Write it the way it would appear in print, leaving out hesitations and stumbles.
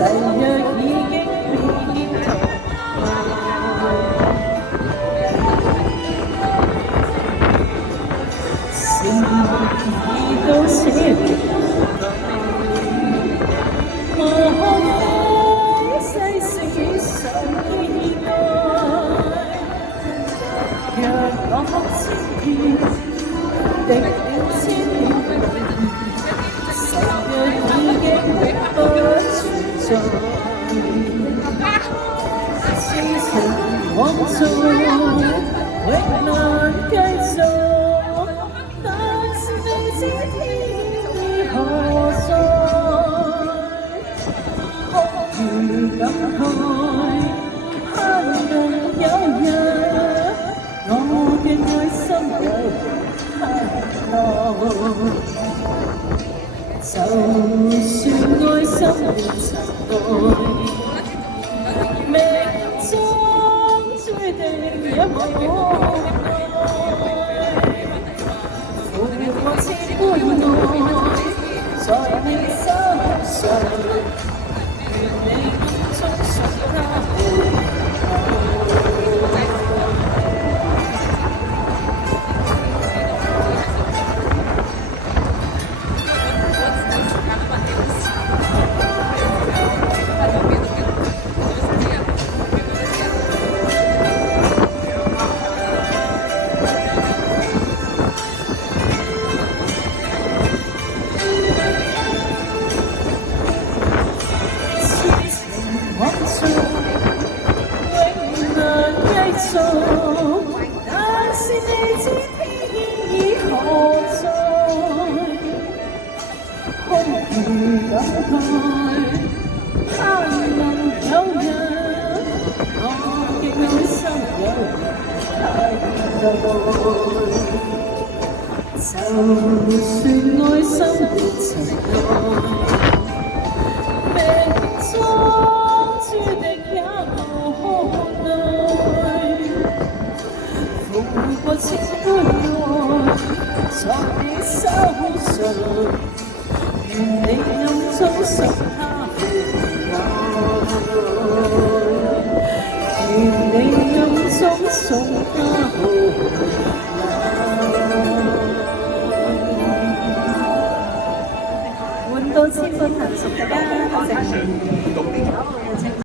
誓約已經變途。情已到此，我可世事常意外，讓我千遍滴了千遍，誓約已經永不存在，痴情枉做，永難繼續。知天意何在？哭如感慨，盼能有日，我嘅愛心有盼望。就算愛心沒塵埃，命中注定也無。我千杯愛，在你心上，願你終屬他回。但是未知天意何在，空餘感慨，盼能有日，我嘅愛心有太耐。就算愛心沒塵埃，命中注定也無付過千杯愛，在你手上，願你暗中送他回來，願你暗中送他回來。換到千分行，大家多謝。